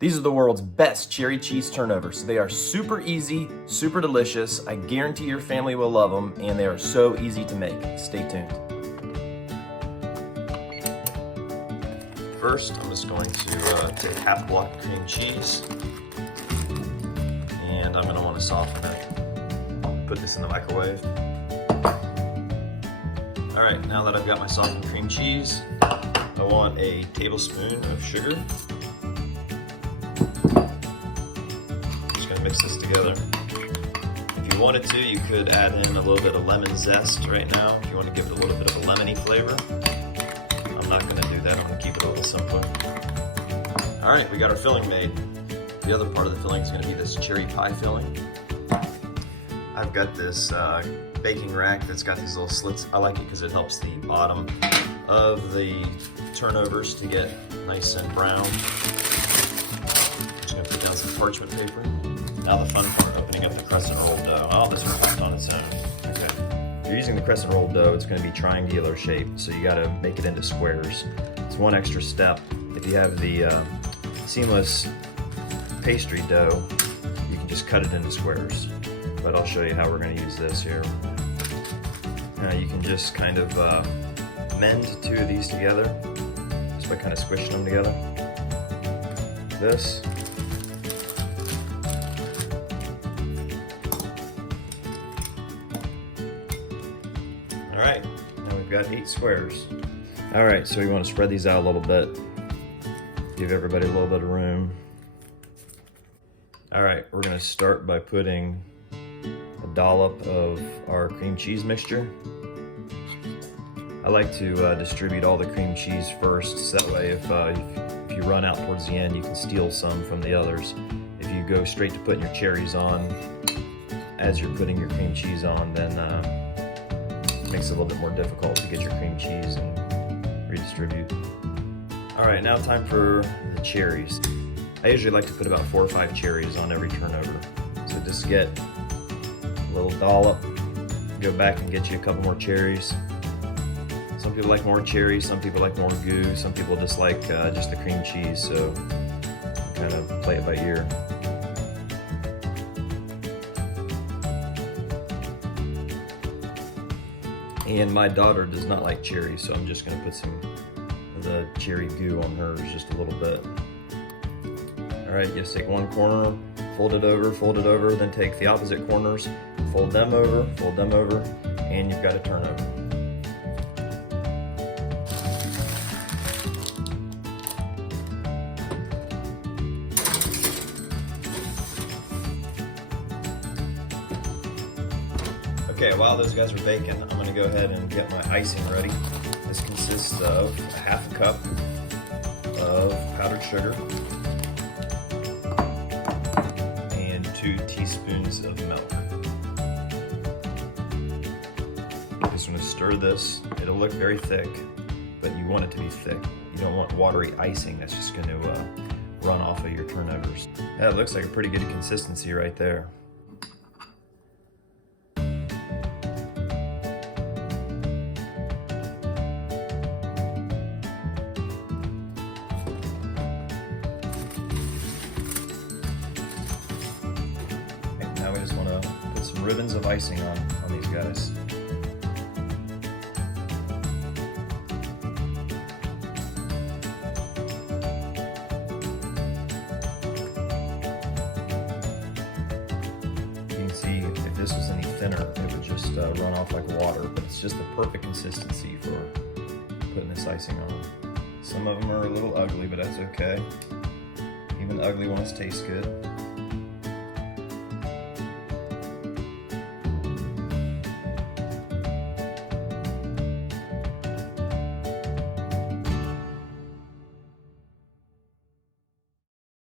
These are the world's best cherry cheese turnovers. They are super easy, super delicious. I guarantee your family will love them, and they are so easy to make. Stay tuned. First, I'm just going to take half a block of cream cheese, and I'm going to want to soften it. Put this in the microwave. All right, now that I've got my softened cream cheese, I want a tablespoon of sugar. Just gonna mix this together. If you wanted to, you could add in a little bit of lemon zest right now, if you want to give it a little bit of a lemony flavor. I'm not gonna do that, I'm gonna keep it a little simpler. All right, we got our filling made. The other part of the filling is gonna be this cherry pie filling. I've got this baking rack that's got these little slits. I like it because it helps the bottom of the turnovers to get nice and brown. I'm just gonna put down some parchment paper. Now the fun part, opening up the crescent roll dough. Oh, this will hold on its own. Okay. If you're using the crescent roll dough, it's gonna be triangular shaped, so you gotta make it into squares. It's one extra step. If you have the seamless pastry dough, you can just cut it into squares. But I'll show you how we're going to use this here. You can just kind of mend two of these together, just by kind of squishing them together. This. All right, now we've got 8 squares. All right, so we want to spread these out a little bit, give everybody a little bit of room. All right, we're going to start by putting a dollop of our cream cheese mixture. I like to distribute all the cream cheese first, so that way if you run out towards the end, you can steal some from the others. If you go straight to putting your cherries on as you're putting your cream cheese on, then it makes it a little bit more difficult to get your cream cheese and redistribute. All right, now time for the cherries. I usually like to put about 4 or 5 cherries on every turnover. So just get a little dollop, go back and get you a couple more cherries. Some people like more cherries, some people like more goo, some people just like just the cream cheese, so kind of play it by ear. And my daughter does not like cherries, so I'm just going to put some of the cherry goo on hers, just a little bit. All right, just take one corner, fold it over, then take the opposite corners, fold them over, and you've got a turnover. Okay, while those guys are baking, I'm going to go ahead and get my icing ready. This consists of a half a cup of powdered sugar, 2 teaspoons of milk. Just going to stir this. It'll look very thick, but you want it to be thick. You don't want watery icing that's just going to run off of your turnovers. Yeah, it looks like a pretty good consistency right there. Now we just want to put some ribbons of icing on these guys. You can see if this was any thinner, it would just run off like water, but it's just the perfect consistency for putting this icing on. Some of them are a little ugly, but that's okay. Even the ugly ones taste good.